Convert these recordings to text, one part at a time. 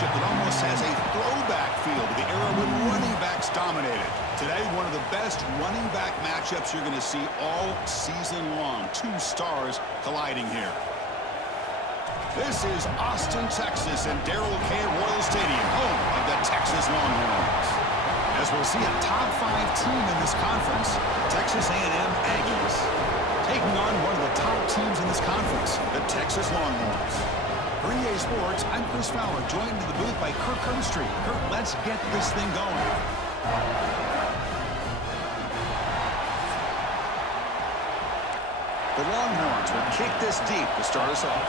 matchup that almost has a throwback feel to the era when running backs dominated. Today, one of the best running back matchups you're going to see all season long. Two stars colliding here. This is Austin, Texas, and Darrell K. Royal Stadium, home of the Texas Longhorns. As we'll see a top 5 team in this conference, Texas A&M Aggies, taking on one of the top teams in this conference, the Texas Longhorns. For EA Sports, I'm Chris Fowler, joined in the booth by Kirk Herbstreit. Kirk, let's get this thing going. The Longhorns will kick this deep to start us off.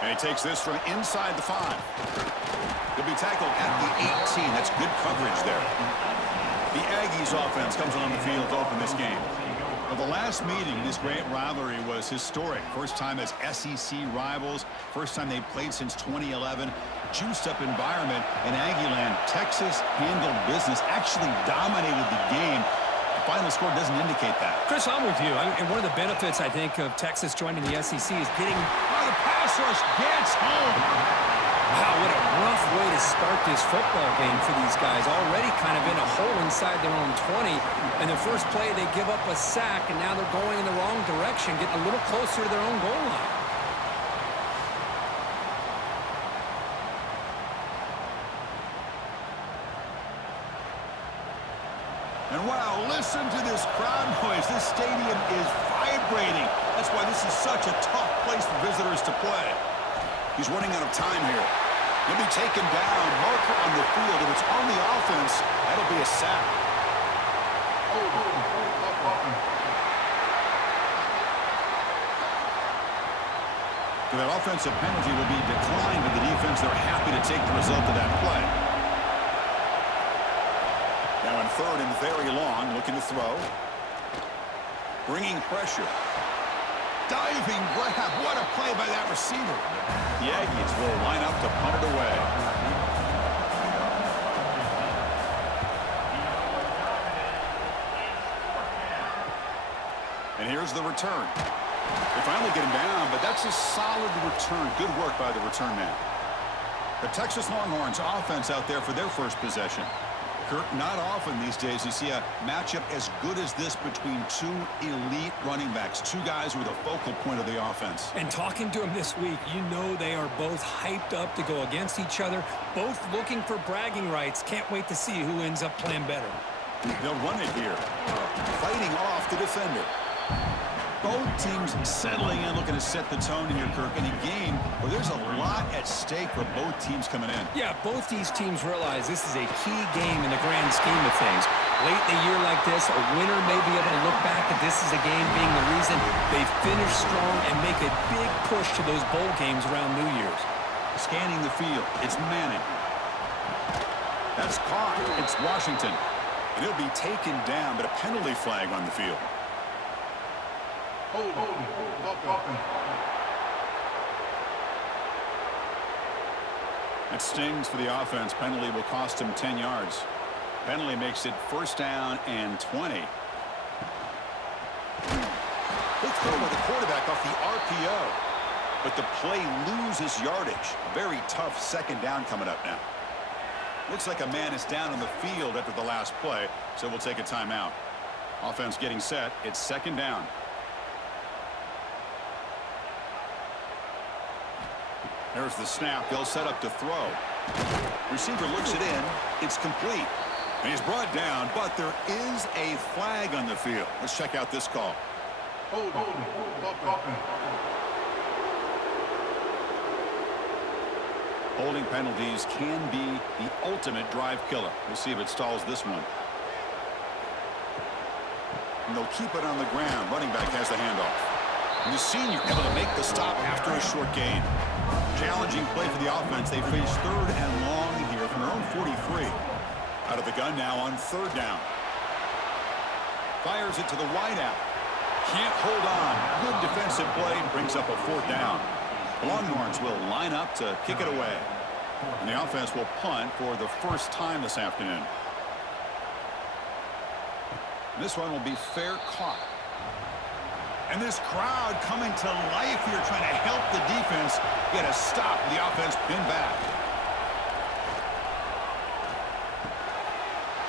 And he takes this from inside the 5. He'll be tackled at the 18. That's good coverage there. The Aggies offense comes on the field to open this game. Well, the last meeting, this great rivalry was historic. First time as SEC rivals. First time they played since 2011. Juiced up environment in Aggieland. Texas handled business, actually dominated the game. The final score doesn't indicate that. Chris, I'm with you. And one of the benefits, I think, of Texas joining the SEC is getting... Oh, the pass rush gets home. Wow, what a rough way to start this football game for these guys. Already kind of in a hole inside their own 20. And the first play, they give up a sack, and now they're going in the wrong direction, getting a little closer to their own goal line. And wow, listen to this crowd noise. This stadium is vibrating. That's why this is such a tough place for visitors to play. He's running out of time here. He'll be taken down. Marker on the field. If it's on the offense, that'll be a sack. So that offensive penalty will be declined to the defense. They're happy to take the result of that play. Now in third and very long, looking to throw. Bringing pressure. Diving grab. What a play by that receiver. The Aggies will line up to punt it away. And here's the return. They finally get him down, but that's a solid return. Good work by the return man. The Texas Longhorns offense out there for their first possession. Kirk, not often these days you see a matchup as good as this between two elite running backs, two guys who are the focal point of the offense. And talking to them this week, you know they are both hyped up to go against each other, both looking for bragging rights. Can't wait to see who ends up playing better. They'll run it here. Fighting off the defender. Both teams settling in, looking to set the tone here, Kirk, in a game where there's a lot at stake for both teams coming in. Yeah, both these teams realize this is a key game in the grand scheme of things. Late in a year like this, a winner may be able to look back at this as a game being the reason they finish strong and make a big push to those bowl games around New Year's. Scanning the field, it's Manning. That's caught. It's Washington. And he'll be taken down, but a penalty flag on the field. That stings for the offense. Penalty will cost him 10 yards. Penalty makes it first down and 20. Good throw by the quarterback off the RPO. But the play loses yardage. A very tough second down coming up now. Looks like a man is down on the field after the last play, so we'll take a timeout. Offense getting set. It's second down. There's the snap. They'll set up to throw. Receiver looks it in. It's complete. And he's brought down, but there is a flag on the field. Let's check out this call. Holding penalties can be the ultimate drive killer. We'll see if it stalls this one. And they'll keep it on the ground. Running back has the handoff. And the senior able to make the stop after a short gain. Challenging play for the offense. They face third and long here from their own 43. Out of the gun now on third down. Fires it to the wideout. Can't hold on. Good defensive play. Brings up a fourth down. Longhorns will line up to kick it away. And the offense will punt for the first time this afternoon. This one will be fair caught. And this crowd coming to life here, trying to help the defense get a stop. The offense pinned back.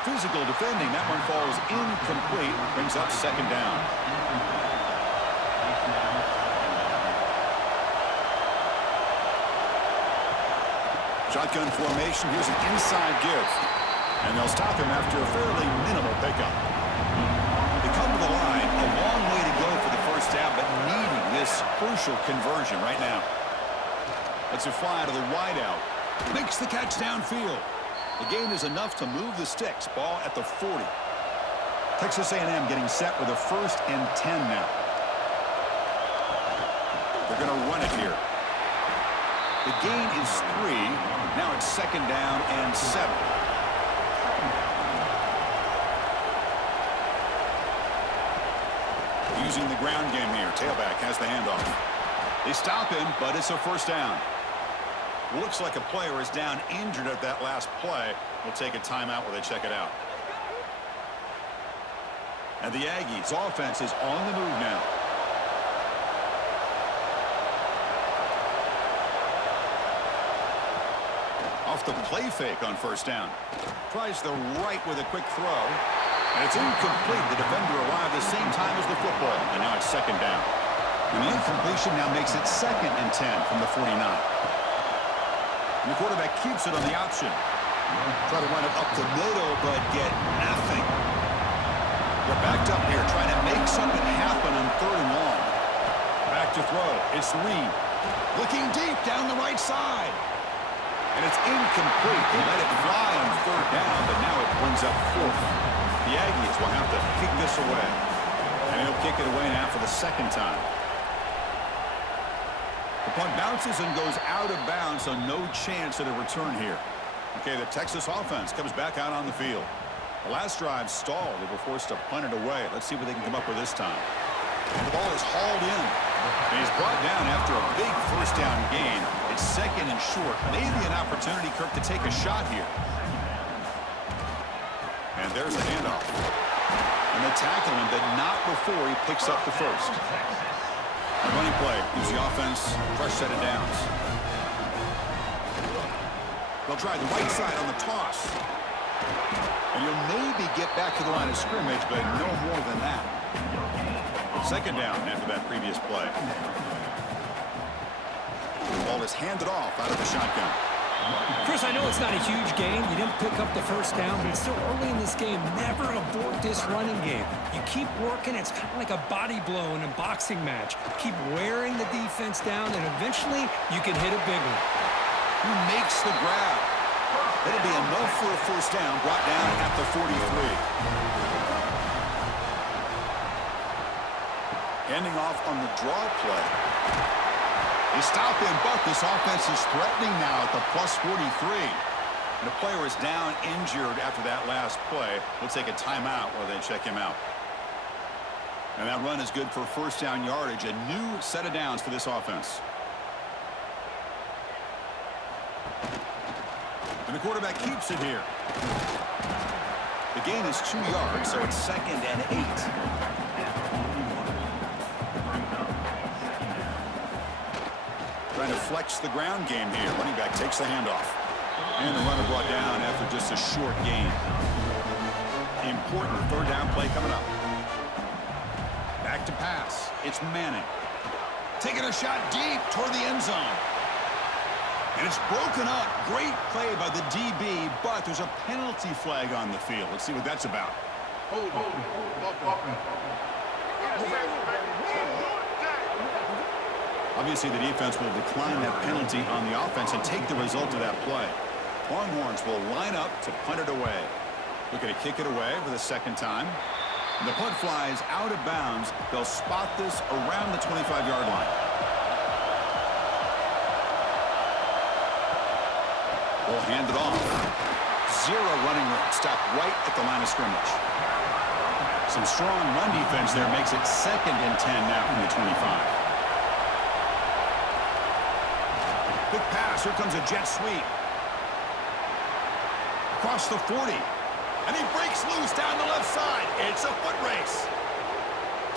Physical defending. That one falls incomplete. Brings up second down. Shotgun formation. Here's an inside give. And they'll stop him after a fairly minimal pickup. They come to the line. A long way to go for the first down, but needing this crucial conversion right now. Lets it fly to the wideout. Makes the catch downfield. The gain is enough to move the sticks. Ball at the 40. Texas A&M getting set with a 1st and 10 now. They're going to run it here. The gain is 3. Now it's 2nd down and 7. Using the ground game here. Tailback has the handoff. They stop him, but it's a 1st down. Looks like a player is down injured at that last play. We'll take a timeout while they check it out. And the Aggies' offense is on the move now. Off the play fake on 1st down. Tries the right with a quick throw. And it's incomplete. The defender arrived the same time as the football. And now it's 2nd down. And the incompletion now makes it 2nd and 10 from the 49. And the quarterback keeps it on the option. Try to run it up the middle, but get nothing. They're backed up here, trying to make something happen on 3rd and long. Back to throw. It's Reed. Looking deep down the right side. And it's incomplete. They let it fly on 3rd down, but now it brings up 4th. The Aggies will have to kick this away. And he'll kick it away now for the 2nd time. The punt bounces and goes out of bounds, so no chance at a return here. Okay, the Texas offense comes back out on the field. The last drive stalled. They were forced to punt it away. Let's see what they can come up with this time. And the ball is hauled in. And he's brought down after a big 1st down gain. It's 2nd and short. Maybe an opportunity, Kirk, to take a shot here. And there's a handoff. And they tackle him, but not before he picks up the 1st. The running play gives the offense a fresh set of downs. They'll try the right side on the toss. And you'll maybe get back to the line of scrimmage, but no more than that. 2nd down after that previous play. The ball is handed off out of the shotgun. Chris, I know it's not a huge gain. You didn't pick up the 1st down, but it's still early in this game. Never abort this running game. You keep working. It's kind of like a body blow in a boxing match. Keep wearing the defense down, and eventually you can hit a big one. Who makes the grab? It'll be enough for a 1st down, brought down at the 43. Handing off on the draw play. They stop him, but this offense is threatening now at the plus 43. And the player is down injured after that last play. We'll take a timeout while they check him out. And that run is good for 1st down yardage. A new set of downs for this offense. And the quarterback keeps it here. The gain is 2 yards, so it's 2nd and 8. Trying to flex the ground game here. Running back takes the handoff. And the runner brought down after just a short gain. Important 3rd down play coming up. Back to pass. It's Manning. Taking a shot deep toward the end zone. And it's broken up. Great play by the DB, but there's a penalty flag on the field. Let's see what that's about. Obviously, the defense will decline that penalty on the offense and take the result of that play. Longhorns will line up to punt it away. Looking to kick it away for the 2nd time. And the punt flies out of bounds. They'll spot this around the 25-yard line. They'll hand it off. 0 running room. Stop right at the line of scrimmage. Some strong run defense there makes it 2nd and 10 now from the 25. Big pass. Here comes a jet sweep. Across the 40. And he breaks loose down the left side. It's a foot race.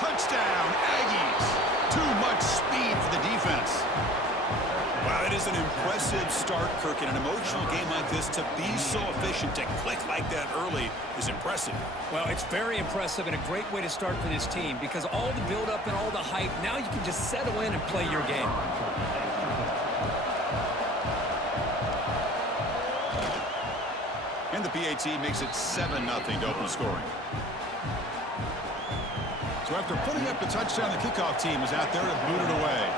Touchdown, Aggies. Too much speed for the defense. Wow, it is an impressive start, Kirk. In an emotional game like this, to be so efficient, to click like that early is impressive. Well, it's very impressive and a great way to start for this team because all the build-up and all the hype, now you can just settle in and play your game. And the PAT makes it 7-0 to open scoring. So after putting up the touchdown, the kickoff team is out there to boot it away.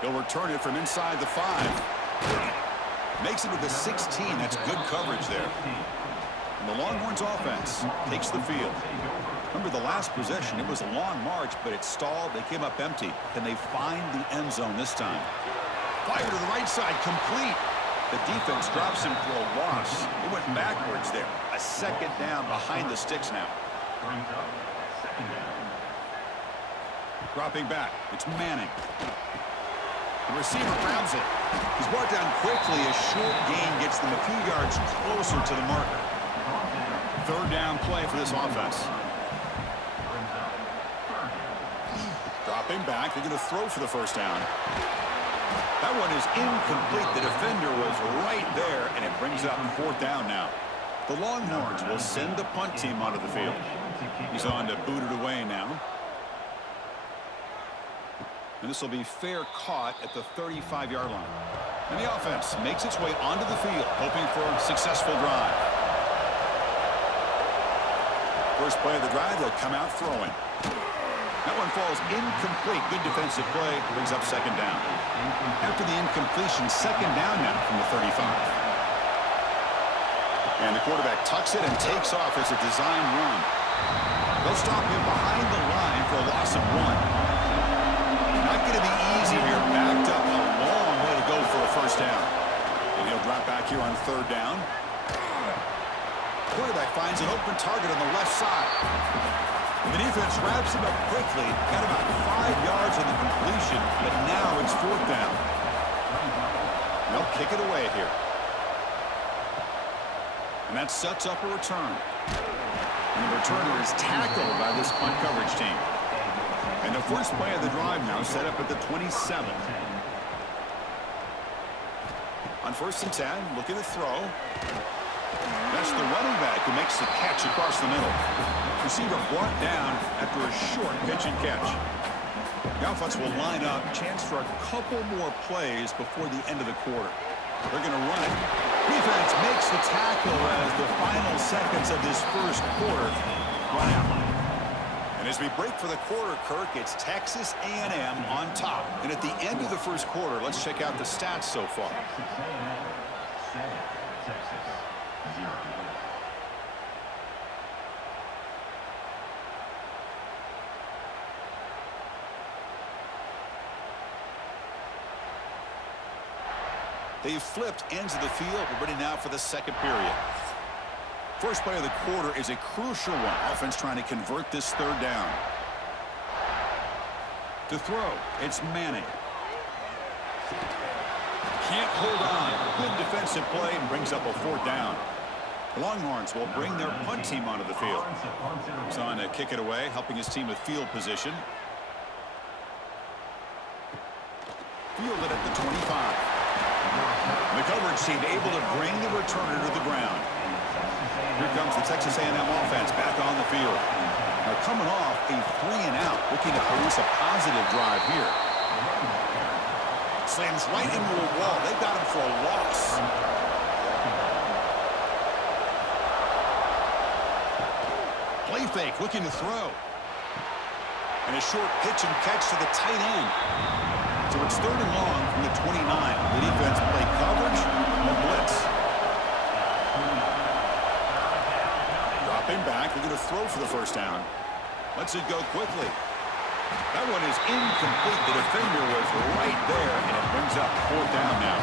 He'll return it from inside the 5. Makes it to the 16. That's good coverage there. And the Longhorns offense takes the field. Remember the last possession, it was a long march, but it stalled. They came up empty. Can they find the end zone this time? Fire to the right side, complete. The defense drops him for a loss. It went backwards there. A second down behind the sticks now. Dropping back, it's Manning. The receiver grabs it. He's brought down quickly. A short gain gets them a few yards closer to the marker. Third down play for this offense. Dropping back, they're going to throw for the first down. That one is incomplete. The defender was right there, and it brings up fourth down now. The Longhorns will send the punt team onto the field. He's on to boot it away now. And this will be fair caught at the 35-yard line. And the offense makes its way onto the field, hoping for a successful drive. First play of the drive, they'll come out throwing. That one falls incomplete. Good defensive play, brings up second down. After the incompletion, second down now from the 35. And the quarterback tucks it and takes off as a design run. They'll stop him behind the line for a loss of 1. Not going to be easy here. Backed up a long way to go for a first down. And he'll drop back here on third down. Quarterback finds an open target on the left side. The defense wraps him up quickly. Got about 5 yards on the completion, but now it's fourth down. They'll kick it away here. And that sets up a return. And the returner is tackled by this punt coverage team. And the first play of the drive now set up at the 27. On 1st and 10, looking to throw. That's the running back who makes the catch across the middle. Receiver brought down after a short pitch and catch. The offense will line up. Chance for a couple more plays before the end of the quarter. They're going to run it. Defense makes the tackle as the final seconds of this first quarter run out. And as we break for the quarter, Kirk, it's Texas A&M on top. And at the end of the first quarter, let's check out the stats so far. They've flipped ends of the field. We're ready now for the second period. First play of the quarter is a crucial one. Offense trying to convert this third down. To throw, it's Manning. Can't hold on. Good defensive play and brings up a fourth down. The Longhorns will bring their punt team onto the field. He's on to kick it away, helping his team with field position. Fielded at the 25. The coverage team able to bring the returner to the ground. Here comes the Texas A&M offense back on the field. Now coming off a 3-and-out, looking to produce a positive drive here. Slams right into a wall. They got him for a loss. Play fake, looking to throw. And a short pitch and catch to the tight end. So it's 3rd and long from the 29. The defense play coverage and blitz. Dropping back, they're going to throw for the first down. Lets it go quickly. That one is incomplete. The defender was right there, and it brings up fourth down now.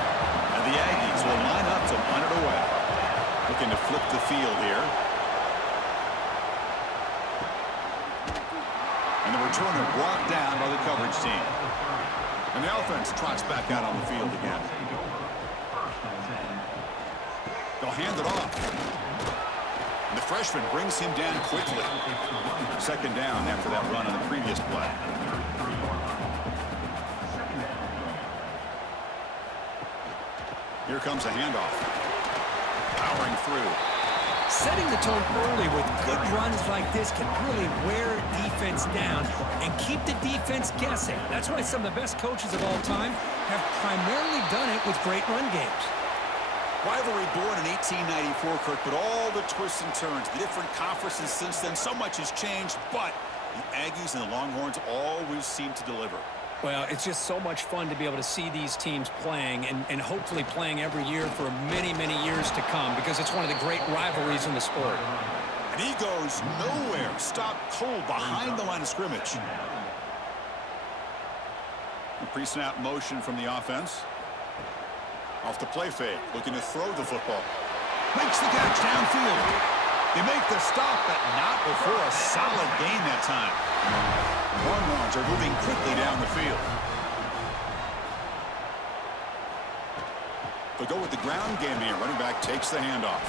And the Aggies will line up to punt it away. Looking to flip the field here. And the returner brought down by the coverage team. And the offense trots back out on the field again. They'll hand it off. And the freshman brings him down quickly. Second down after that run on the previous play. Here comes a handoff. Powering through. Setting the tone early with good runs like this can really wear defense down and keep the defense guessing. That's why some of the best coaches of all time have primarily done it with great run games. Rivalry born in 1894, Kirk, but all the twists and turns, the different conferences since then, so much has changed, but the Aggies and the Longhorns always seem to deliver. Well, it's just so much fun to be able to see these teams playing and hopefully playing every year for many, many years to come because it's one of the great rivalries in the sport. And he goes nowhere. Stopped cold behind the line of scrimmage. A pre-snap motion from the offense. Off the play fake, looking to throw the football. Makes the catch downfield. They make the stop, but not before a solid gain that time. Longhorns are moving quickly down the field. They'll go with the ground game here. Running back takes the handoff.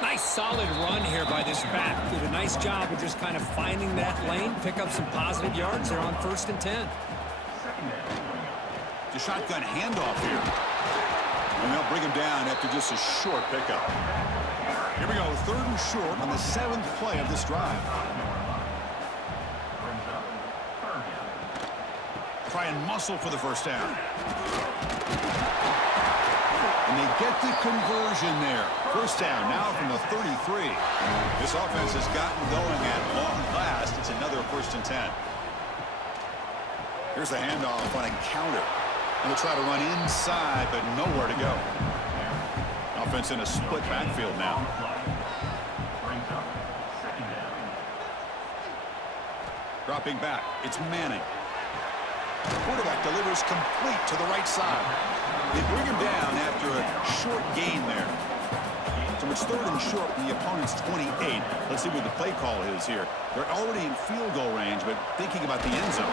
Nice solid run here by this back. Did a nice job of just kind of finding that lane, pick up some positive yards there on 1st and 10. The shotgun handoff here. And they'll bring him down after just a short pickup. Here we go, 3rd and short on the 7th play of this drive. Try and muscle for the first down. And they get the conversion there. First down now from the 33. This offense has gotten going at long last. It's another 1st and 10. Here's the handoff on a counter. And they'll try to run inside, but nowhere to go. Offense in a split backfield now. Dropping back, it's Manning. The quarterback delivers complete to the right side. They bring him down after a short gain there. So it's 3rd and short from the opponent's 28. Let's see what the play call is here. They're already in field goal range, but thinking about the end zone.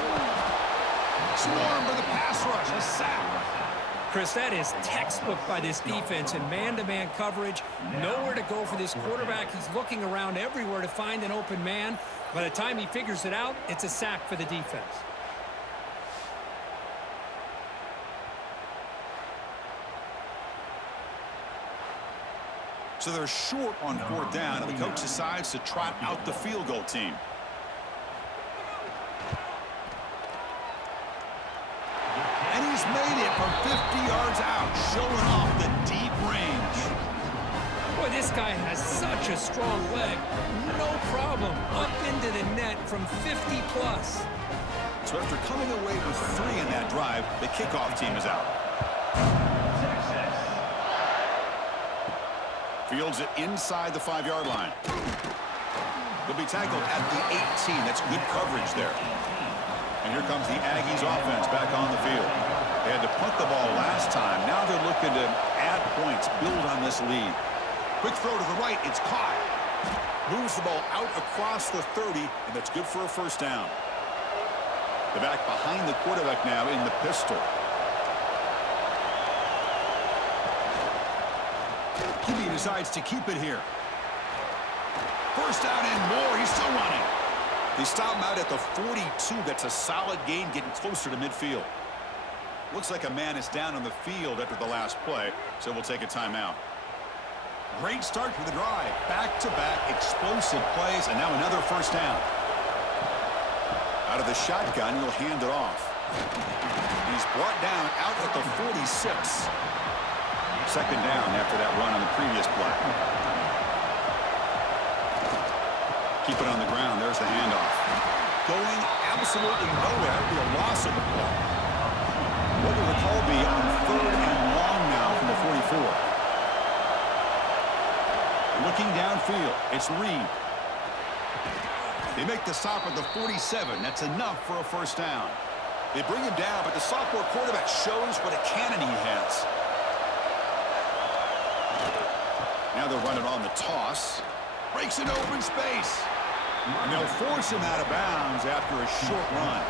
Swarmed by the pass rush, a sack. Chris, that is textbook by this defense in man-to-man coverage. Nowhere to go for this quarterback. He's looking around everywhere to find an open man. By the time he figures it out, it's a sack for the defense. So they're short on 4th down, and the coach decides to trot out the field goal team. And he's made it from 50 yards out, showing off the deep range. Boy, this guy has such a strong leg. No problem. Up into the net from 50 plus. So after coming away with 3 in that drive, the kickoff team is out. Fields it inside the 5-yard line. They'll be tackled at the 18. That's good coverage there. And here comes the Aggies offense back on the field. They had to punt the ball last time. Now they're looking to add points, build on this lead. Quick throw to the right. It's caught. Moves the ball out across the 30, and that's good for a first down. The back behind the quarterback now in the pistol. QB decides to keep it here. First down and more. He's still running. They stop him out at the 42. That's a solid gain, getting closer to midfield. Looks like a man is down on the field after the last play, so we'll take a timeout. Great start for the drive. Back-to-back explosive plays, and now another first down. Out of the shotgun, he'll hand it off. He's brought down out at the 46. Second down after that run on the previous play. Keep it on the ground. There's the handoff. Going absolutely nowhere to a loss of the play. What will the call be on 3rd and long now from the 44? Looking downfield, it's Reed. They make the stop at the 47. That's enough for a first down. They bring him down, but the sophomore quarterback shows what a cannon he has. Now they'll run it on the toss. Breaks an open space. And they'll force him out of bounds after a short run.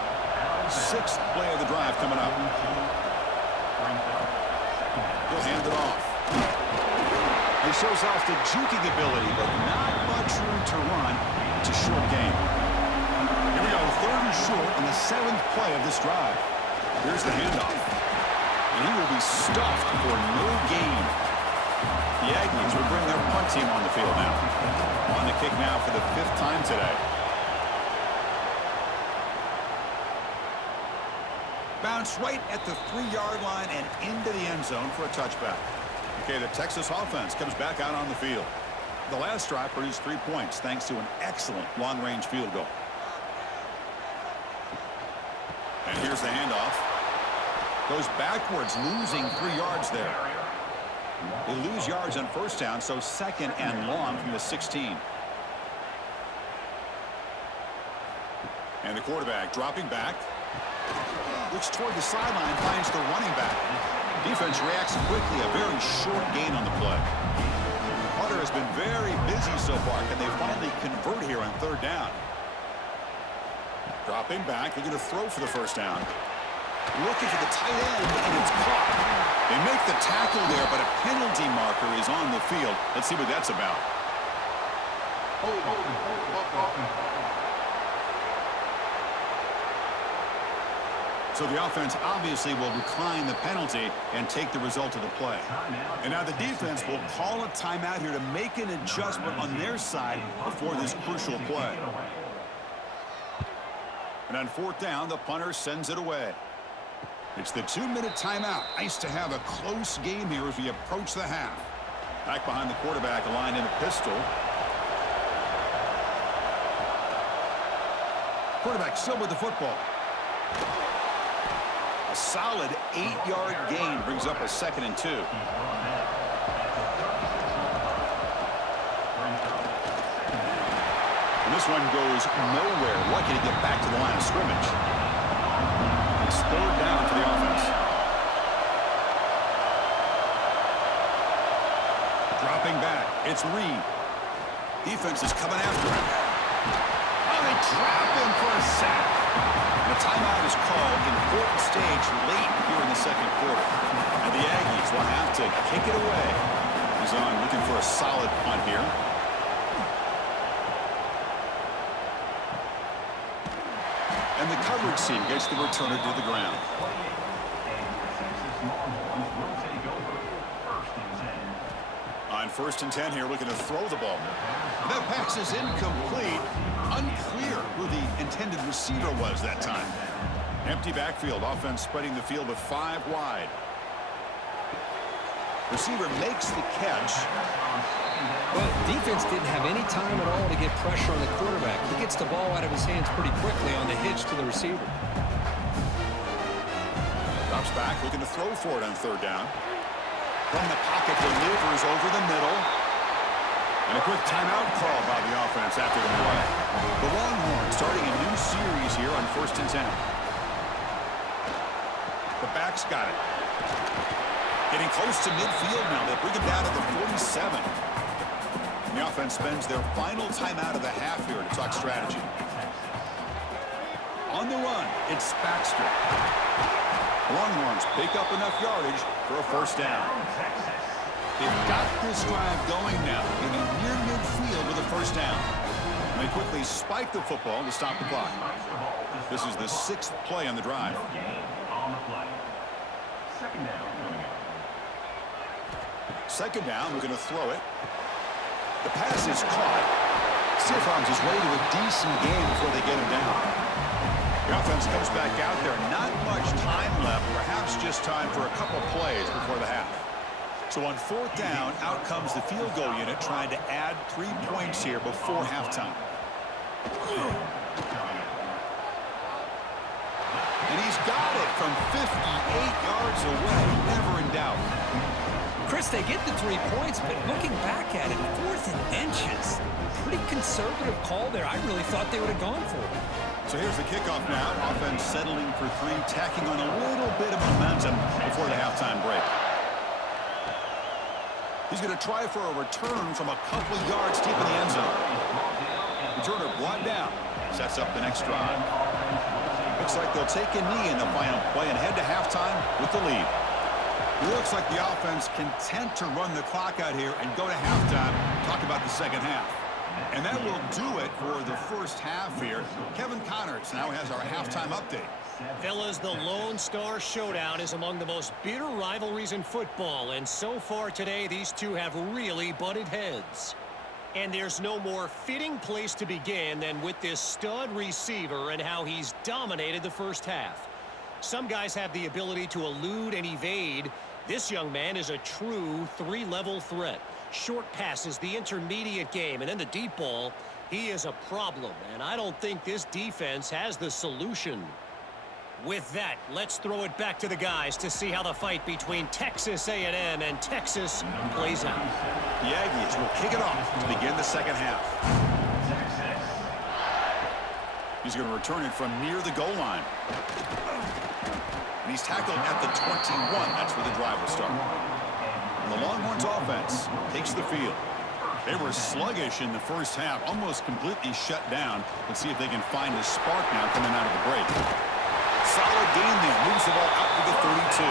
6th play of the drive coming up. He'll hand it off. He shows off the juking ability, but not much room to run. It's a short game. Here we go, 3rd and short in the 7th play of this drive. Here's the handoff. And he will be stuffed for no gain. The Aggies will bring their punt team on the field now. On the kick now for the 5th time today. Bounce right at the 3-yard line and into the end zone for a touchback. Okay, the Texas offense comes back out on the field. The last drive produced 3 points thanks to an excellent long-range field goal. And here's the handoff. Goes backwards, losing 3 yards there. They lose yards on 1st down, so 2nd and long from the 16. And the quarterback dropping back. Looks toward the sideline, finds the running back. Defense reacts quickly, a very short gain on the play. Carter has been very busy so far. Can they finally convert here on 3rd down? Dropping back, they're going to throw for the 1st down. Looking for the tight end, and it's caught. They make the tackle there, but a penalty marker is on the field. Let's see what that's about. So the offense obviously will decline the penalty and take the result of the play. And now the defense will call a timeout here to make an adjustment on their side before this crucial play. And on 4th down, the punter sends it away. It's the 2-minute timeout. Nice to have a close game here as we approach the half. Back behind the quarterback, aligned in a pistol. Quarterback still with the football. A solid 8-yard gain brings up a 2nd and 2. And this one goes nowhere. Lucky to get back to the line of scrimmage. It's 3rd down for the offense. Dropping back. It's Reed. Defense is coming after him. Oh, they trap him for a sack. The timeout is called. Important stage late here in the 2nd quarter. And the Aggies will have to kick it away. He's on looking for a solid punt here. And the coverage team gets the returner to the ground. On 1st and 10 here, looking to throw the ball. That pass is incomplete. Unclear who the intended receiver was that time. Empty backfield. Offense spreading the field with 5 wide. Receiver makes the catch. Well, defense didn't have any time at all to get pressure on the quarterback. He gets the ball out of his hands pretty quickly on the hitch to the receiver. Drops back, looking to throw for it on 3rd down. From the pocket, delivers over the middle. And a quick timeout call by the offense after the play. The Longhorns starting a new series here on 1st and 10. The back's got it. Getting close to midfield now. They bring him down to the 47. The offense spends their final timeout of the half here to talk strategy. On the run, it's Baxter. Longhorns pick up enough yardage for a 1st down. They've got this drive going now, getting near midfield with a 1st down. And they quickly spike the football to stop the clock. This is the 6th play on the drive. 2nd down, we're going to throw it. The pass is caught. CFB is ready to a decent game before they get him down. The offense comes back out there. Not much time left. Perhaps just time for a couple plays before the half. So on 4th down, out comes the field goal unit trying to add 3 points here before halftime. And he's got it from 58 yards away. Never in doubt. Chris, they get the 3 points, but looking back at it, 4th and inches. Pretty conservative call there. I really thought they would have gone for it. So here's the kickoff now. Offense settling for 3, tacking on a little bit of momentum before the halftime break. He's going to try for a return from a couple yards deep in the end zone. Returner brought down. Sets up the next drive. Looks like they'll take a knee in the final play and head to halftime with the lead. It looks like the offense content to run the clock out here and go to halftime. Talk about the 2nd half. And that will do it for the first half here. Kevin Connors now has our halftime update. Fellas, the Lone Star Showdown is among the most bitter rivalries in football, and so far today, these two have really butted heads. And there's no more fitting place to begin than with this stud receiver and how he's dominated the first half. Some guys have the ability to elude and evade. This young man is a true three-level threat. Short passes, the intermediate game, and then the deep ball. He is a problem, and I don't think this defense has the solution. With that, let's throw it back to the guys to see how the fight between Texas A&M and Texas plays out. The Aggies will kick it off to begin the second half. He's going to return it from near the goal line. And he's tackled at the 21. That's where the drive will start. And the Longhorns offense takes the field. They were sluggish in the first half, almost completely shut down. Let's see if they can find a spark now coming out of the break. Solid gain there. Moves the ball out to the 32.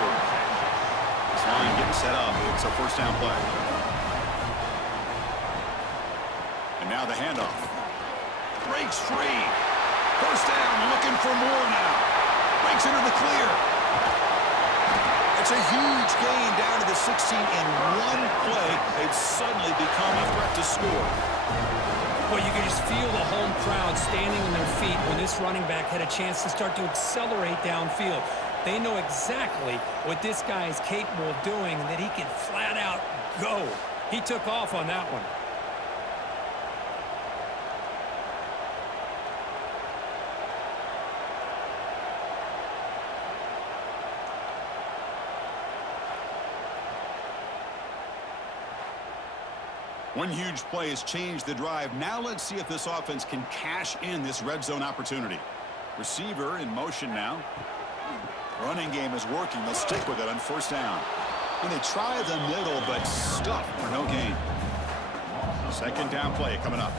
This line getting set up. It's a first down play. And now the handoff. Breaks free. First down, looking for more now. Breaks into the clear. It's a huge gain down to the 16 in one play. They've suddenly become a threat to score. Well, you can just feel the home crowd standing on their feet when this running back had a chance to start to accelerate downfield. They know exactly what this guy is capable of doing and that he can flat out go. He took off on that one. One huge play has changed the drive. Now let's see if this offense can cash in this red zone opportunity. Receiver in motion now. Running game is working. They'll stick with it on first down. And they try the middle, but stuffed for no gain. Second down play coming up.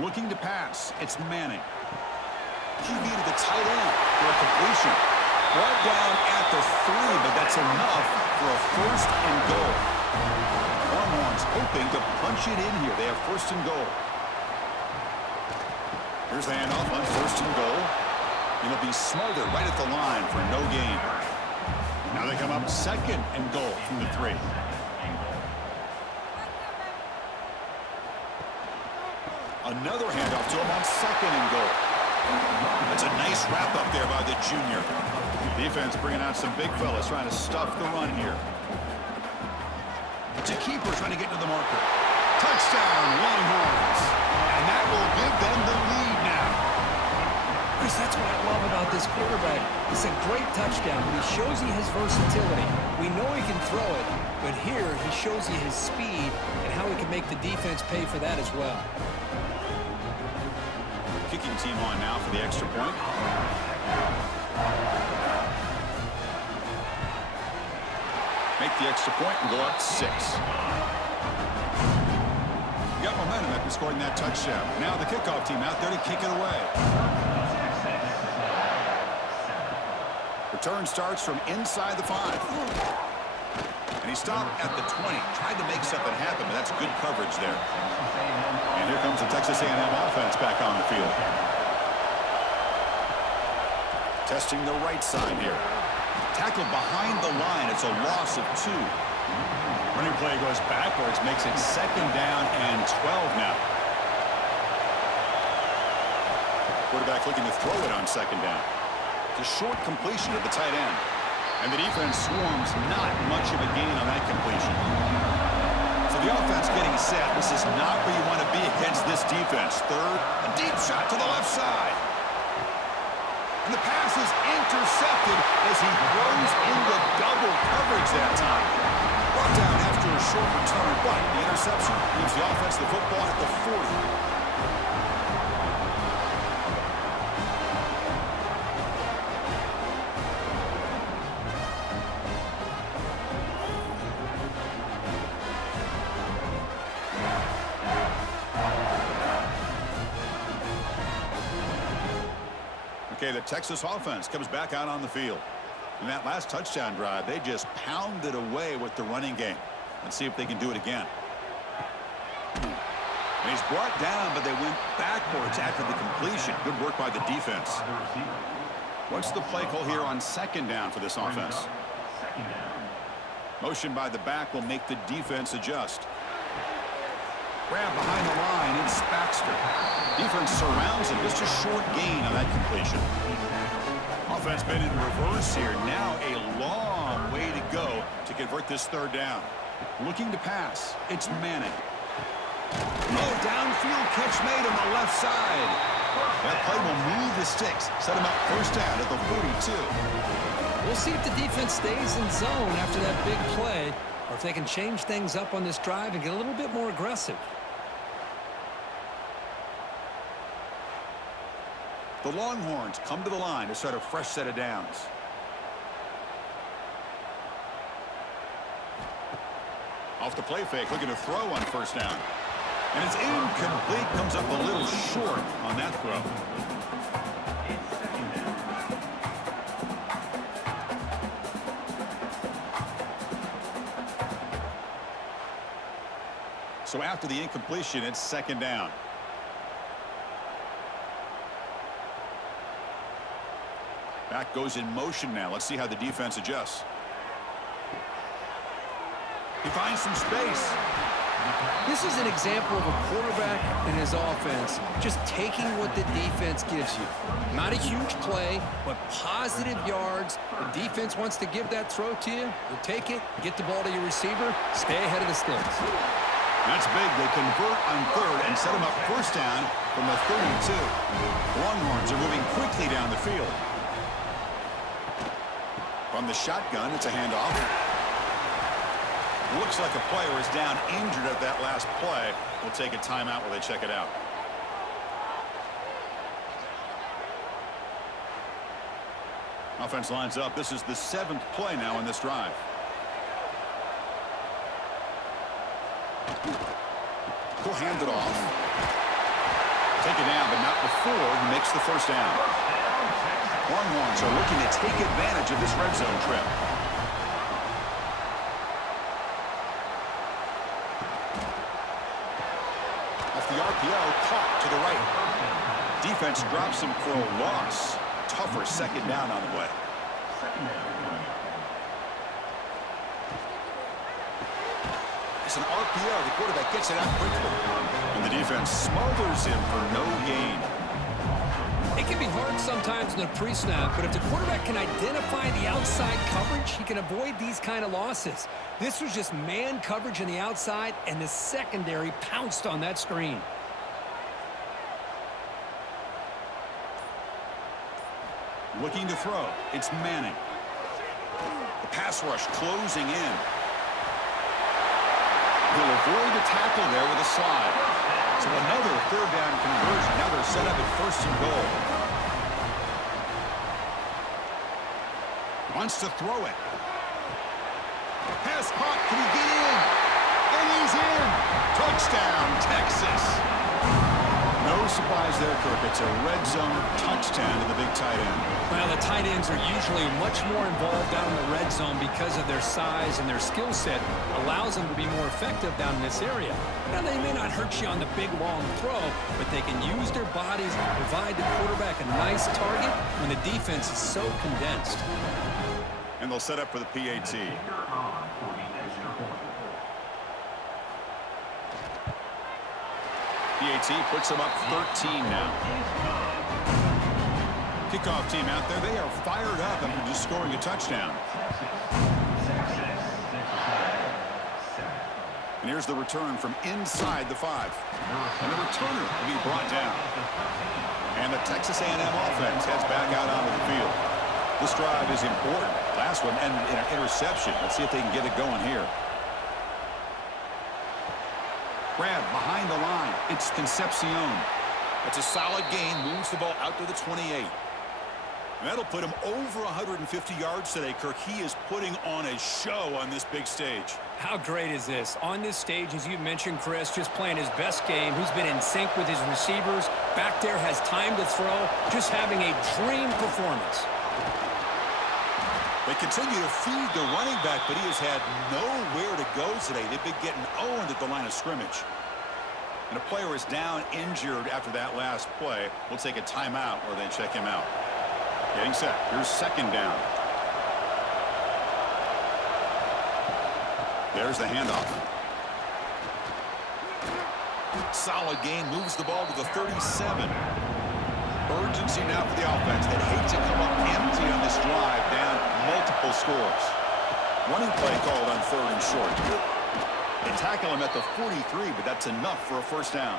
Looking to pass. It's Manning. QB to the tight end for a completion. Brought down at the 3, but that's enough for a first and goal. Longhorns hoping to punch it in here. They have first and goal. Here's the handoff on first and goal. It'll be smothered right at the line for no gain. Now they come up second and goal from the 3. Another handoff to him on second and goal. That's a nice wrap up there by the junior. Defense bringing out some big fellas trying to stuff the run here. It's a keeper trying to get to the marker. Touchdown, Longhorns. And that will give them the lead now. Chris, that's what I love about this quarterback. It's a great touchdown, but he shows you his versatility. We know he can throw it, but here he shows you his speed and how he can make the defense pay for that as well. Kicking team on now for the extra point. Make the extra point and go up 6. You got momentum after scoring that touchdown. Now the kickoff team out there to kick it away. Return starts from inside the 5. And he stopped at the 20. Tried to make something happen, but that's good coverage there. And here comes the Texas A&M offense back on the field. Testing the right side here. Tackled behind the line. It's a loss of 2. Running play goes backwards, makes it second down and 12 now. Quarterback looking to throw it on second down. It's a short completion at the tight end. And the defense swarms, not much of a gain on that completion. So the offense getting set. This is not where you want to be against this defense. Third, a deep shot to the left side. And the pass is intercepted as he throws into double coverage that time. Brought down after a short return, but the interception leaves the offense the football at the 40. Okay, the Texas offense comes back out on the field. In that last touchdown drive, they just pounded away with the running game. Let's see if they can do it again. And he's brought down, but they went backwards after the completion. Good work by the defense. What's the play call here on second down for this offense? Motion by the back will make the defense adjust. Grab behind the line. It's Baxter. Defense surrounds him. Just a short gain on that completion. Offense been in reverse here. Now a long way to go to convert this third down. Looking to pass. It's Manning. Oh, downfield catch made on the left side. That play will move the sticks. Set him up first down at the 42. We'll see if the defense stays in zone after that big play, or if they can change things up on this drive and get a little bit more aggressive. The Longhorns come to the line to start a fresh set of downs. Off the play fake, looking to throw on first down. And it's incomplete, comes up a little short on that throw. So after the incompletion, it's second down. Back goes in motion now. Let's see how the defense adjusts. He finds some space. This is an example of a quarterback and his offense just taking what the defense gives you. Not a huge play, but positive yards. The defense wants to give that throw to you. You take it, get the ball to your receiver, stay ahead of the sticks. That's big. They convert on third and set him up first down from the 32. Longhorns are moving quickly down the field. From the shotgun, it's a handoff. Looks like a player is down injured at that last play. We'll take a timeout while they check it out. Offense lines up. This is the 7th play now in this drive. He'll hand it off. Take it down, but not before he makes the first down. Longhorns are looking to take advantage of this red zone trip. Off the RPO, caught to the right. Defense drops him for a loss. Tougher second down on the way. It's an RPO. The quarterback gets it out quickly. And the defense smothers him for no gain. It can be hard sometimes in the pre-snap, but if the quarterback can identify the outside coverage, he can avoid these kind of losses. This was just man coverage on the outside, and the secondary pounced on that screen. Looking to throw. It's Manning. The pass rush closing in. He'll avoid the tackle there with a slide. So another third down conversion. Now they're set up at first and goal. Wants to throw it. Pass caught. Can he get in? And he's in. Touchdown, Texas. No surprise there, Kirk. It's a red zone touchdown to the big tight end. Well, the tight ends are usually much more involved down in the red zone because of their size and their skill set allows them to be more effective down in this area. Now, they may not hurt you on the big, long throw, but they can use their bodies to provide the quarterback a nice target when the defense is so condensed. And they'll set up for the PAT. PAT puts them up 13 now. Kickoff team out there. They are fired up after just scoring a touchdown. And here's the return from inside the 5. And the returner will be brought down. And the Texas A&M offense heads back out onto the field. This drive is important. Last one ended in an interception. Let's see if they can get it going here. Grab behind the line. It's Concepcion. It's a solid gain. Moves the ball out to the 28. And that'll put him over 150 yards today, Kirk. He is putting on a show on this big stage. How great is this? On this stage, as you mentioned, Chris, just playing his best game. He's been in sync with his receivers. Back there has time to throw. Just having a dream performance. They continue to feed the running back, but he has had nowhere to go today. They've been getting owned at the line of scrimmage. And a player is down injured after that last play. We'll take a timeout or then check him out. Getting set. Here's second down. There's the handoff. Solid game. Moves the ball to the 37. Urgency now for the offense. They'd hate to come up empty on this drive, down multiple scores. Running play called on 3rd and short. They tackle him at the 43, but that's enough for a first down.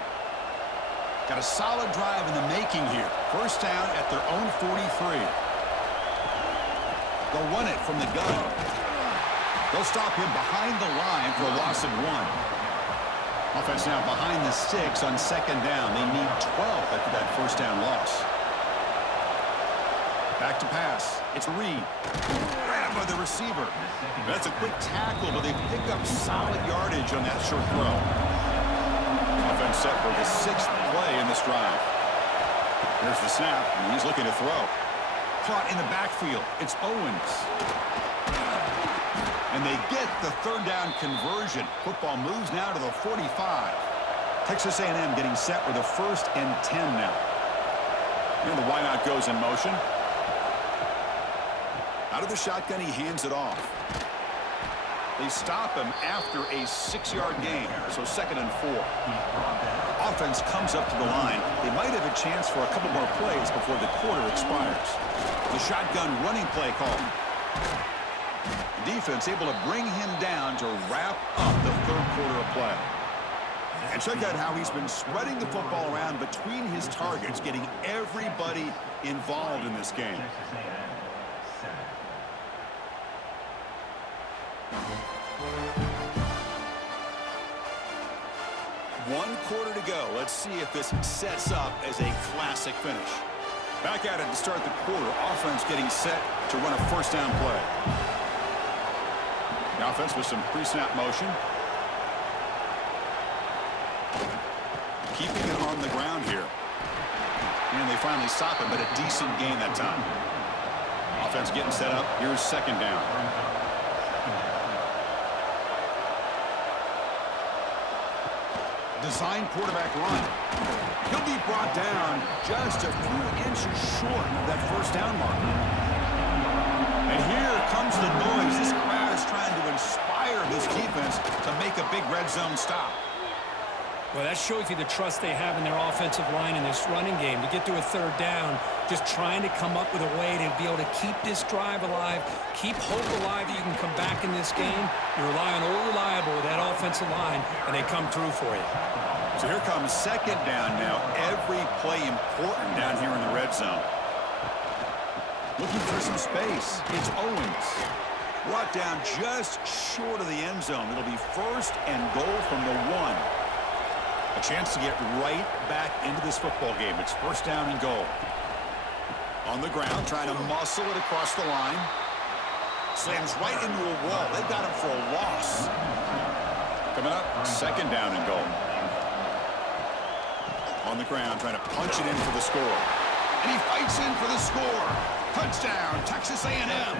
Got a solid drive in the making here. First down at their own 43. They'll run it from the gun. They'll stop him behind the line for a loss of 1. Offense now behind the 6 on second down. They need 12 after that first down loss. Back to pass. It's Reed. Grabbed by the receiver. That's a quick tackle, but they pick up solid yardage on that short throw. Offense set for the 6th play in this drive. Here's the snap, and he's looking to throw. Caught in the backfield. It's Owens. And they get the 3rd down conversion. Football moves now to the 45. Texas A&M getting set with a 1st and 10 now. And the wideout goes in motion. Out of the shotgun, he hands it off. They stop him after a 6-yard gain, so 2nd and 4. Offense comes up to the line. They might have a chance for a couple more plays before the quarter expires. The shotgun running play call. Defense able to bring him down to wrap up the 3rd quarter of play. And check out how he's been spreading the football around between his targets, getting everybody involved in this game. One quarter to go. Let's see if this sets up as a classic finish. Back at it to start the quarter. Offense getting set to run a first down play. The offense with some pre-snap motion. Keeping it on the ground here. And they finally stop it, but a decent gain that time. Offense getting set up. Here's second down. Design quarterback run. He'll be brought down just a few inches short of that first down marker. And here comes the noise. This crowd is trying to inspire this defense to make a big red zone stop. Well, that shows you the trust they have in their offensive line in this running game. To get to a 3rd down, just trying to come up with a way to be able to keep this drive alive, keep hope alive that you can come back in this game. You rely on Old Reliable with that offensive line, and they come through for you. So here comes second down now. Every play important down here in the red zone. Looking for some space. It's Owens. Brought down just short of the end zone. It'll be 1st and goal from the 1. A chance to get right back into this football game. It's 1st down and goal. On the ground, trying to muscle it across the line. Slams right into a wall. They've got him for a loss. Coming up, 2nd down and goal. On the ground, trying to punch it in for the score. And he fights in for the score. Touchdown, Texas A&M.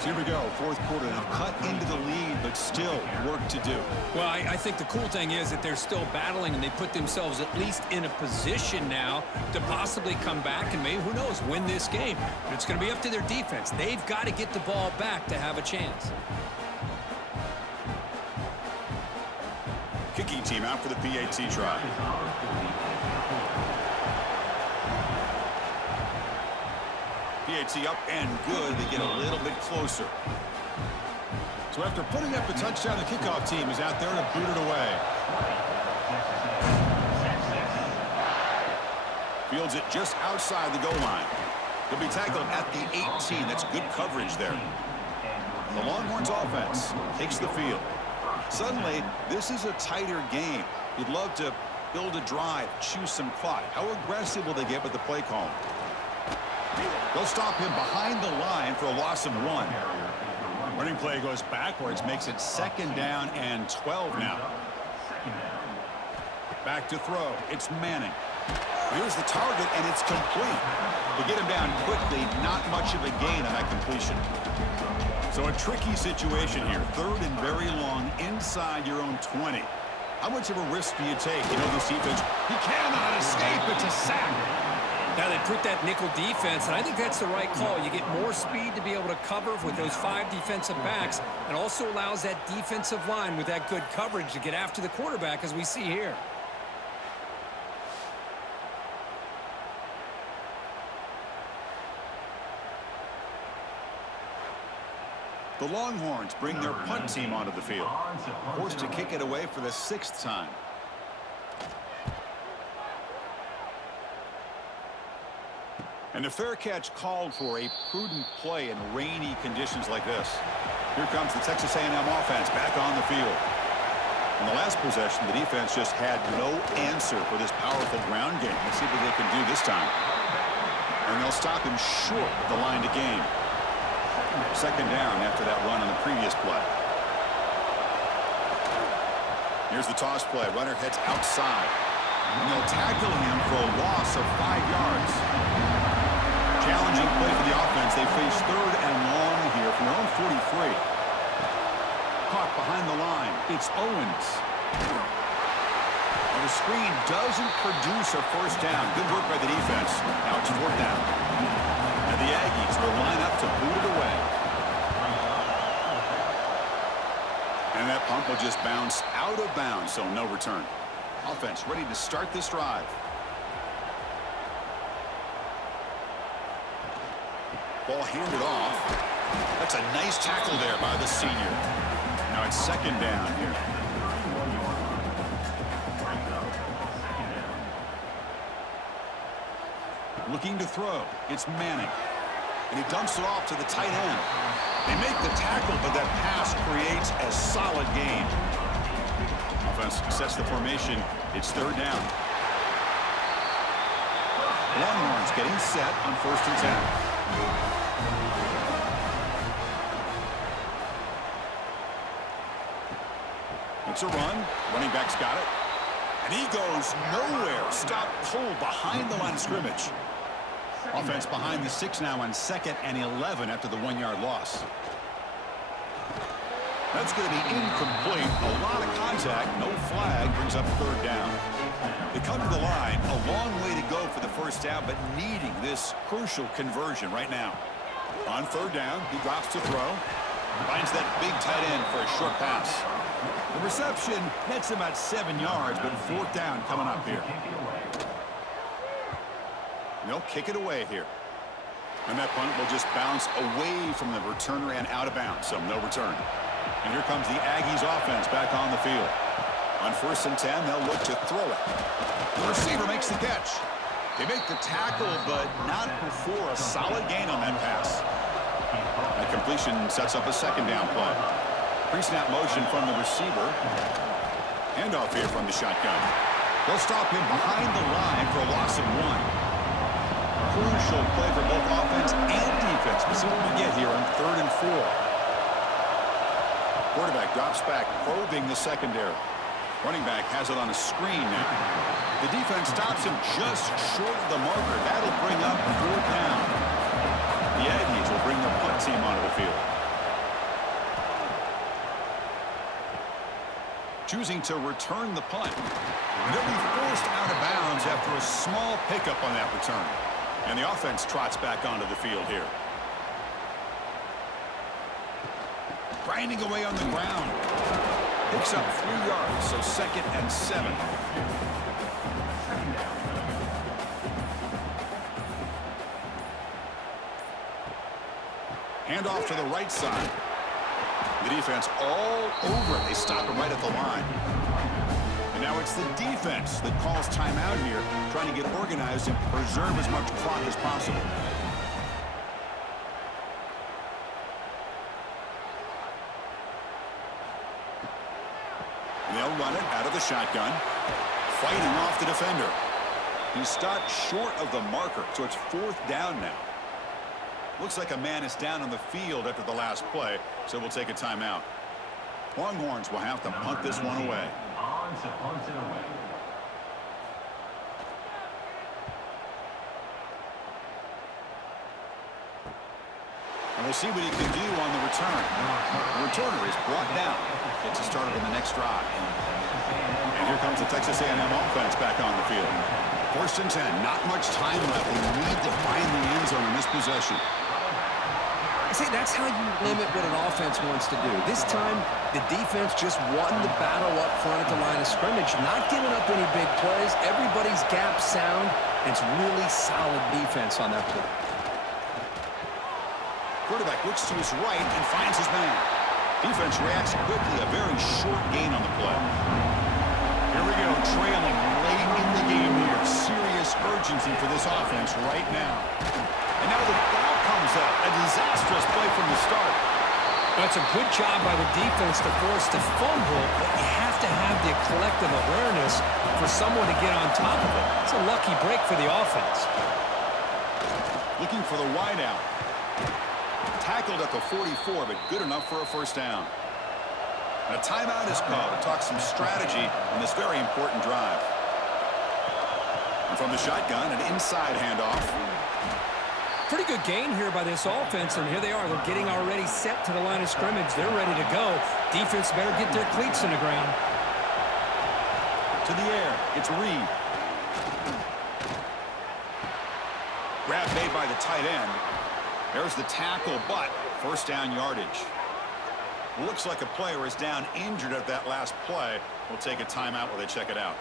So here we go, 4th quarter. They've cut into the lead, but still work to do. Well, I think the cool thing is that they're still battling, and they put themselves at least in a position now to possibly come back and maybe, who knows, win this game. But it's going to be up to their defense. They've got to get the ball back to have a chance. Kicking team out for the PAT try. PAT up and good. They get a little bit closer. So after putting up the touchdown, the kickoff team is out there to boot it away. Fields it just outside the goal line. He'll be tackled at the 18. That's good coverage there. The Longhorns offense takes the field. Suddenly, this is a tighter game. You'd love to build a drive, choose some clock. How aggressive will they get with the play call? They'll stop him behind the line for a loss of 1. Running play goes backwards, makes it 2nd down and 12 now. Back to throw. It's Manning. Here's the target, and it's complete. To get him down quickly, not much of a gain on that completion. So a tricky situation here. 3rd and very long inside your own 20. How much of a risk do you take? You know, this defense, he cannot escape. It's a sack. Now they put that nickel defense, and I think that's the right call. You get more speed to be able to cover with those 5 defensive backs, and also allows that defensive line with that good coverage to get after the quarterback, as we see here. The Longhorns bring their punt team onto the field. Forced to kick it away for the 6th time. And a fair catch called for a prudent play in rainy conditions like this. Here comes the Texas A&M offense back on the field. In the last possession, the defense just had no answer for this powerful ground game. Let's see what they can do this time. And they'll stop him short of the line to gain. 2nd down after that run on the previous play. Here's the toss play. Runner heads outside. And they'll tackle him for a loss of 5 yards. Challenging play for the offense. They face 3rd and long here from their own 43. Caught behind the line. It's Owens. And the screen doesn't produce a 1st down. Good work by the defense. Now it's 4th down. And the Aggies will line up to boot it away. And that pump will just bounce out of bounds, so no return. Offense ready to start this drive. Ball handed off. That's a nice tackle there by the senior. Now it's 2nd down here. Looking to throw. It's Manning. And he dumps it off to the tight end. They make the tackle, but that pass creates a solid gain. Offense sets the formation. It's 3rd down. Longhorns getting set on 1st and 10. It's a run. Running back's got it. And he goes nowhere. Stop pull behind the line of scrimmage. Offense behind the 6 now on 2nd and 11 after the 1-yard loss. That's going to be incomplete. A lot of contact. No flag. Brings up 3rd down. They come to the line. A long way to go for the 1st down, but needing this crucial conversion right now. On 3rd down, he drops to throw. Finds that big tight end for a short pass. The reception nets about 7 yards, but 4th down coming up here. They'll kick it away here. And that punt will just bounce away from the returner and out of bounds, so no return. And here comes the Aggies offense back on the field. On 1st and 10, they'll look to throw it. The receiver makes the catch. They make the tackle, but not before a solid gain on that pass. The completion sets up a 2nd down play. Pre-snap motion from the receiver. Handoff here from the shotgun. They'll stop him behind the line for a loss of 1. Crucial play for both offense and defense. We'll see what we get here on 3rd and 4. Quarterback drops back, probing the secondary. Running back has it on a screen now. The defense stops him just short of the marker. That'll bring up 4th down. The Aggies will bring the punt team onto the field. Choosing to return the punt. And they'll be forced out of bounds after a small pickup on that return. And the offense trots back onto the field here. Grinding away on the ground. Picks up 3 yards, so 2nd and 7. Handoff to the right side. The defense all over it. They stop him right at the line. And now it's the defense that calls timeout here, trying to get organized and preserve as much clock as possible. And they'll run it out of the shotgun, fighting off the defender. He's stopped short of the marker, so it's 4th down now. Looks like a man is down on the field after the last play, so we'll take a timeout. Longhorns will have to punt this one away. And we'll see what he can do on the return. The returner is brought down. Gets us started in the next drive. And here comes the Texas A&M offense back on the field. 1st and 10. Not much time left. They need to find the end zone in this possession. See, that's how you limit what an offense wants to do. This time, the defense just won the battle up front at the line of scrimmage, not giving up any big plays. Everybody's gap sound. It's really solid defense on that play. Quarterback looks to his right and finds his man. Defense reacts quickly. A very short gain on the play. Here we go, trailing late in the game here. Serious urgency for this offense right now. And now the ball comes up. A disastrous play from the start. That's a good job by the defense to force the fumble, but you have to have the collective awareness for someone to get on top of it. It's a lucky break for the offense. Looking for the wideout. Tackled at the 44, but good enough for a 1st down. And a timeout is called to talk some strategy in this very important drive. And from the shotgun, an inside handoff. Pretty good gain here by this offense, and here they are. They're getting already set to the line of scrimmage. They're ready to go. Defense better get their cleats in the ground. To the air, it's Reed. Grab made by the tight end. There's the tackle, but 1st down yardage. Looks like a player is down injured at that last play. We'll take a timeout while they check it out.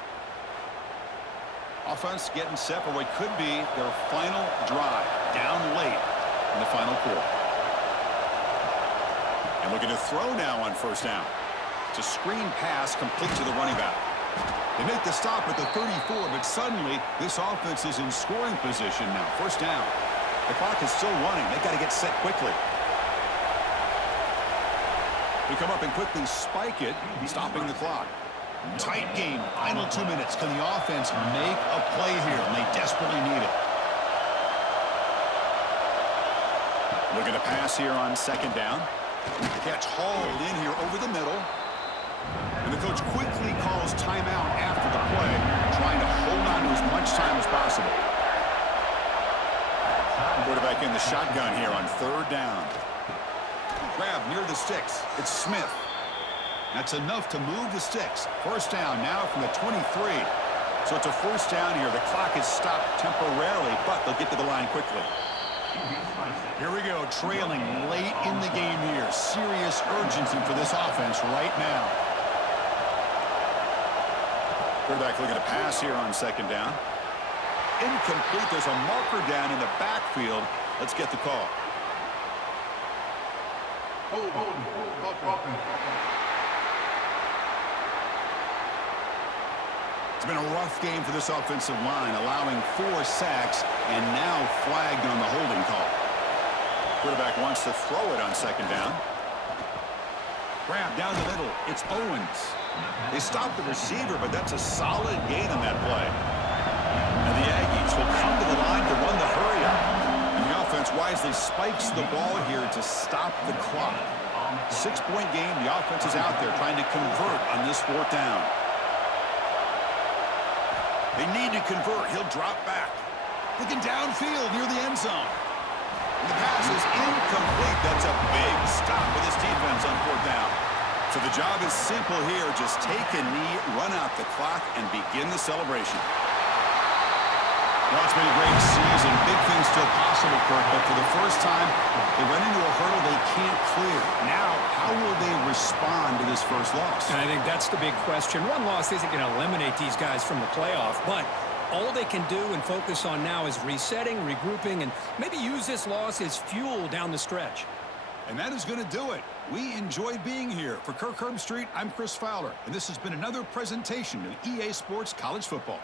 Offense getting set for what could be their final drive. Down late in the final quarter. And looking to throw now on 1st down. It's a screen pass complete to the running back. They make the stop at the 34, but suddenly this offense is in scoring position now. 1st down. The clock is still running. They've got to get set quickly. We come up and quickly spike it, stopping the clock. Tight game. Final 2 minutes. Can the offense make a play here? And they desperately need it. Looking to pass here on 2nd down. Catch hauled in here over the middle. And the coach quickly calls timeout after the play, trying to hold on to as much time as possible. Quarterback in the shotgun here on 3rd down. Grab near the sticks. It's Smith. That's enough to move the sticks. 1st down now from the 23. So it's a 1st down here. The clock is stopped temporarily, but they'll get to the line quickly. Here we go, trailing late in the game here. Serious urgency for this offense right now. Quarterback looking to pass here on 2nd down. Incomplete. There's a marker down in the backfield. Let's get the call. It's been a rough game for this offensive line, allowing 4 sacks and now flagged on the holding call. Quarterback wants to throw it on 2nd down. Grab down the middle. It's Owens. They stopped the receiver, but that's a solid gain on that play. And the Aggies will come to the line to run the hurry up. And the offense wisely spikes the ball here to stop the clock. 6-point game. The offense is out there trying to convert on this 4th down. They need to convert. He'll drop back. Looking downfield near the end zone. And the pass is incomplete. That's a big stop for this defense on 4th down. So the job is simple here. Just take a knee, run out the clock, and begin the celebration. Well, it's been a great season. Big things still possible, Kirk, but for the first time, they run into a hurdle they can't clear. Now, how will they respond to this first loss? And I think that's the big question. One loss isn't going to eliminate these guys from the playoff, but all they can do and focus on now is resetting, regrouping, and maybe use this loss as fuel down the stretch. And that is going to do it. We enjoyed being here. For Kirk Herbstreit, I'm Chris Fowler, and this has been another presentation of EA Sports College Football.